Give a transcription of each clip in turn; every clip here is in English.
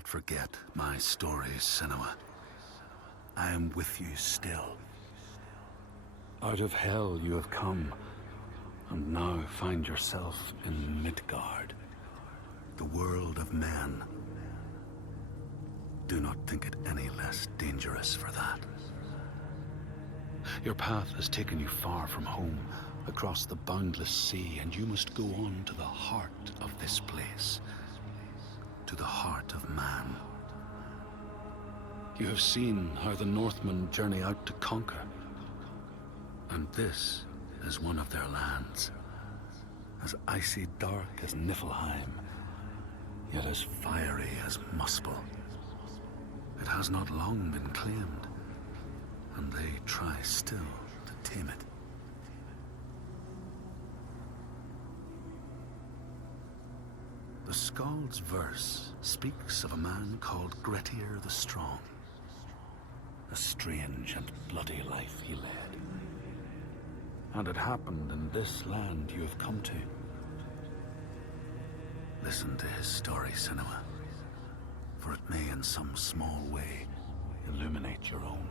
not forget my stories, Senua. I am with you still. Out of hell you have come, and now find yourself in Midgard, the world of men. Do not think it any less dangerous for that. Your path has taken you far from home, across the boundless sea, and you must go on to the heart of this place, to the heart of man. You have seen how the Northmen journey out to conquer, and this is one of their lands, as icy dark as Niflheim, yet as fiery as Muspel. It has not long been claimed, and they try still to tame it. The Skald's verse speaks of a man called Grettir the Strong. A strange and bloody life he led. And it happened in this land you have come to. Listen to his story, Senua, for it may in some small way illuminate your own.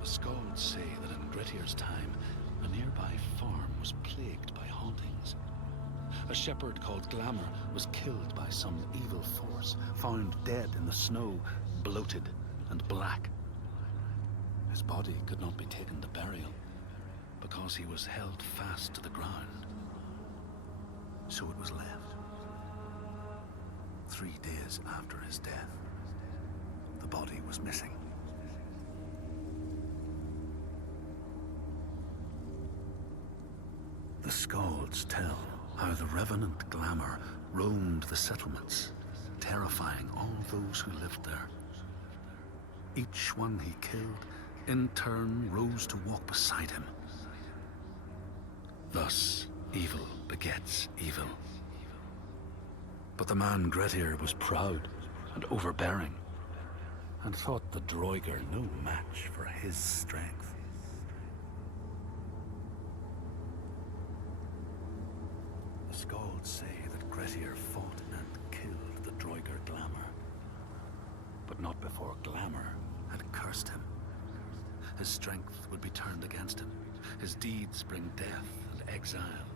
The Skalds say that in Grettir's time, a nearby farm was plagued by hauntings. A shepherd called Glamour was killed by some evil force, found dead in the snow, bloated and black. His body could not be taken to burial, because he was held fast to the ground. So it was left. 3 days after his death, the body was missing. The Skalds tell how the revenant Glamour roamed the settlements, terrifying all those who lived there. Each one he killed, in turn, rose to walk beside him. Thus, evil begets evil. But the man Grettir was proud and overbearing, and thought the Droiger no match for his strength. The Skalds say that Grettir fought and killed the Droiger Glamour, but not before Glamour had cursed him. His strength would be turned against him, his deeds bring death and exile,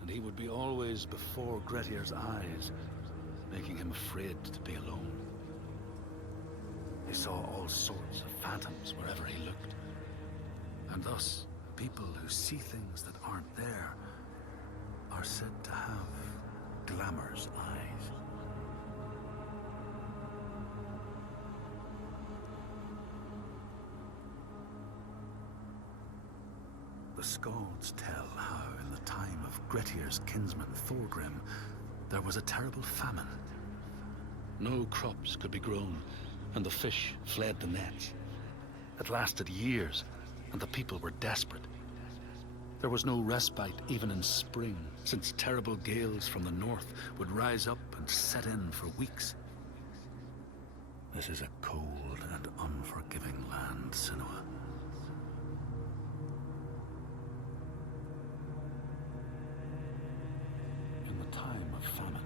and he would be always before Grettir's eyes, making him afraid to be alone. He saw all sorts of phantoms wherever he looked, and thus people who see things that aren't there are said to have Glamour's eyes. The Skalds tell how in the time of Grettir's kinsman Thorgrim, there was a terrible famine. No crops could be grown, and the fish fled the nets. It lasted years, and the people were desperate. There was no respite even in spring, since terrible gales from the north would rise up and set in for weeks. This is a cold and unforgiving land, Senua. In the time of famine,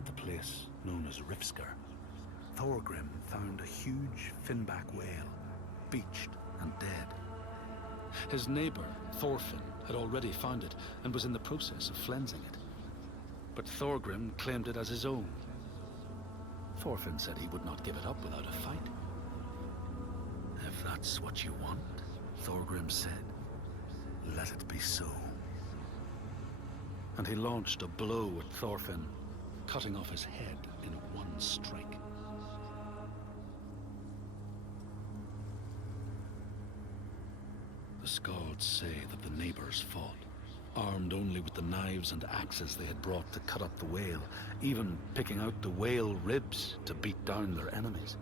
at the place known as Rifskar, Thorgrim found a huge finback whale, beached and dead. His neighbor, Thorfinn, had already found it and was in the process of flensing it. But Thorgrim claimed it as his own. Thorfinn said he would not give it up without a fight. If that's what you want, Thorgrim said, let it be so. And he launched a blow at Thorfinn, cutting off his head in one strike. The Skalds say that the neighbors fought, armed only with the knives and axes they had brought to cut up the whale, even picking out the whale ribs to beat down their enemies.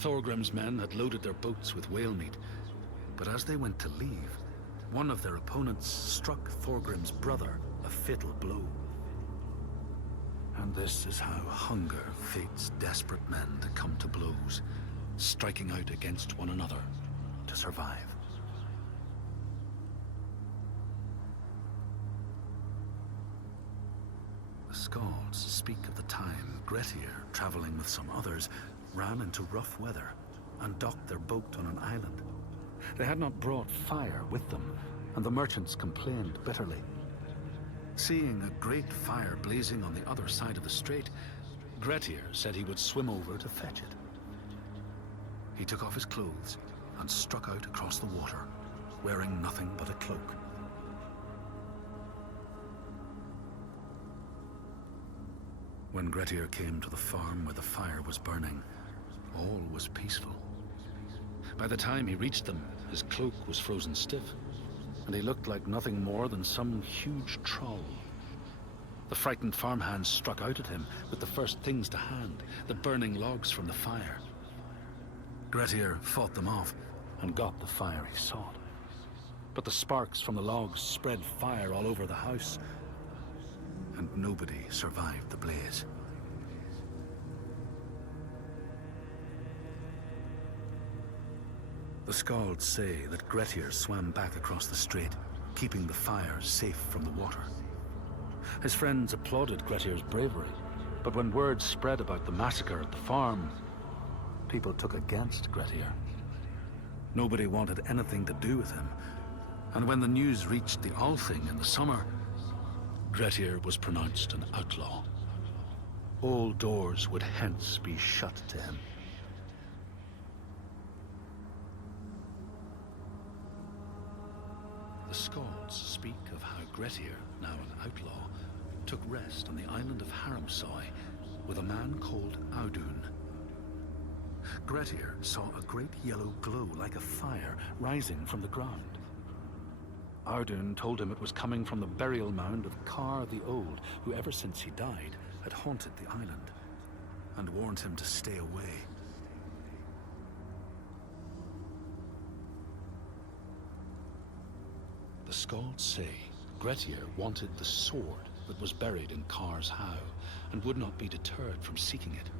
Thorgrim's men had loaded their boats with whale meat, but as they went to leave, one of their opponents struck Thorgrim's brother a fatal blow. And this is how hunger fates desperate men to come to blows, striking out against one another to survive. Skalds speak of the time Grettir, traveling with some others, ran into rough weather and docked their boat on an island. They had not brought fire with them, and the merchants complained bitterly. Seeing a great fire blazing on the other side of the strait, Grettir said he would swim over to fetch it. He took off his clothes and struck out across the water, wearing nothing but a cloak. When Grettir came to the farm where the fire was burning, all was peaceful. By the time he reached them, his cloak was frozen stiff, and he looked like nothing more than some huge troll. The frightened farmhands struck out at him with the first things to hand, the burning logs from the fire. Grettir fought them off and got the fire he sought. But the sparks from the logs spread fire all over the house, and nobody survived the blaze. The Skalds say that Grettir swam back across the strait, keeping the fire safe from the water. His friends applauded Grettir's bravery, but when word spread about the massacre at the farm, people took against Grettir. Nobody wanted anything to do with him, and when the news reached the Althing in the summer, Grettir was pronounced an outlaw. All doors would hence be shut to him. The Skalds speak of how Grettir, now an outlaw, took rest on the island of Haramsoi with a man called Audun. Grettir saw a great yellow glow like a fire rising from the ground. Audun told him it was coming from the burial mound of Kar the Old, who ever since he died had haunted the island, and warned him to stay away. The Skalds say Grettir wanted the sword that was buried in Kar's How, and would not be deterred from seeking it.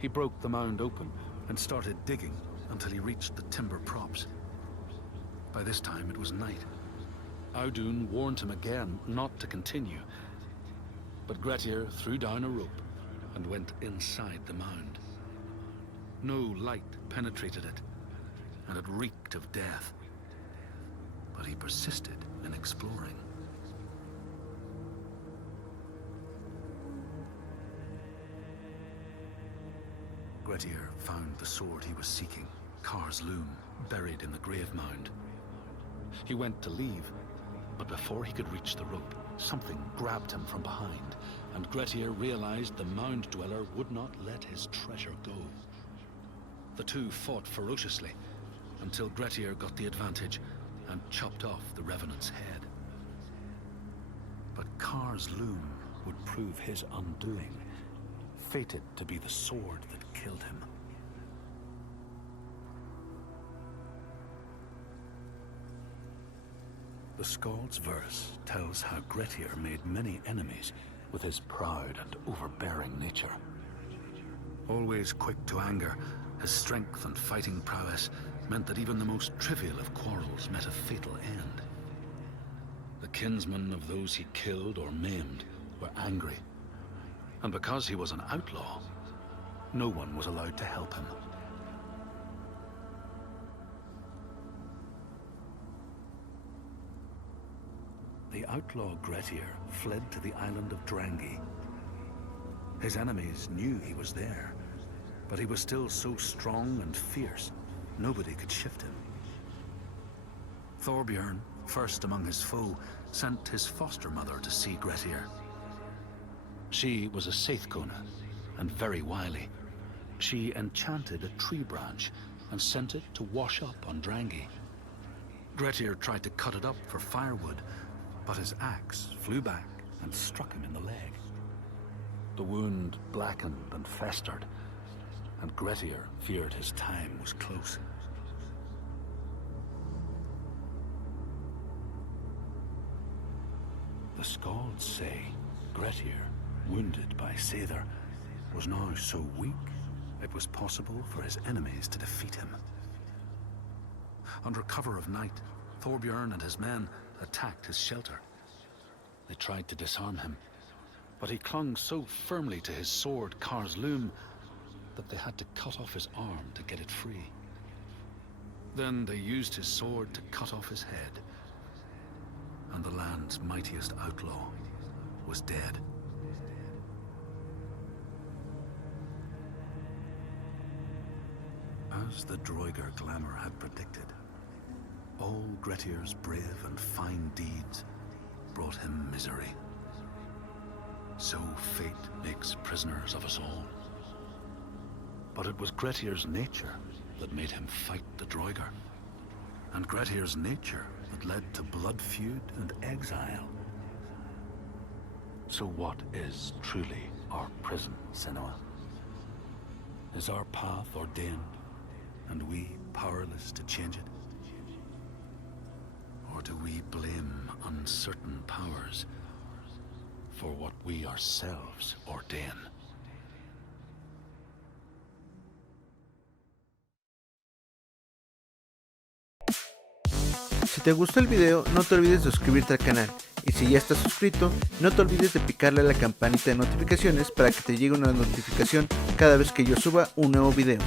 He broke the mound open and started digging until he reached the timber props. By this time it was night. Audun warned him again not to continue, but Grettir threw down a rope and went inside the mound. No light penetrated it, and it reeked of death. But he persisted in exploring. Grettir found the sword he was seeking, Kar's loom, buried in the grave mound. He went to leave, but before he could reach the rope, something grabbed him from behind, and Grettir realized the mound dweller would not let his treasure go. The two fought ferociously until Grettir got the advantage and chopped off the revenant's head. But Kar's loom would prove his undoing, fated to be the sword that killed him. The Skald's verse tells how Grettir made many enemies with his proud and overbearing nature. Always quick to anger, his strength and fighting prowess meant that even the most trivial of quarrels met a fatal end. The kinsmen of those he killed or maimed were angry, and because he was an outlaw, no one was allowed to help him. The outlaw Grettir fled to the island of Drangi. His enemies knew he was there, but he was still so strong and fierce, nobody could shift him. Thorbjorn, first among his foe, sent his foster mother to see Grettir. She was a Seithkona and very wily. She enchanted a tree branch and sent it to wash up on Drangi. Grettir tried to cut it up for firewood, but his axe flew back and struck him in the leg. The wound blackened and festered, and Grettir feared his time was close. The Skalds say Grettir, wounded by Seithr, was now so weak it was possible for his enemies to defeat him. Under cover of night, Thorbjorn and his men attacked his shelter. They tried to disarm him, but he clung so firmly to his sword, Kar's loom, that they had to cut off his arm to get it free. Then they used his sword to cut off his head, and the land's mightiest outlaw was dead. As the Droigar glamour had predicted, all Grettir's brave and fine deeds brought him misery. So fate makes prisoners of us all. But it was Grettir's nature that made him fight the Droigar, and Grettir's nature that led to blood feud and exile. So what is truly our prison, Senua? Is our path ordained, and we powerless to change it? Or do we blame uncertain powers for what we ourselves ordain? Si te gustó el video, no te olvides de suscribirte al canal, y si ya estás suscrito, no te olvides de picarle a la campanita de notificaciones para que te llegue una notificación cada vez que yo suba un nuevo video.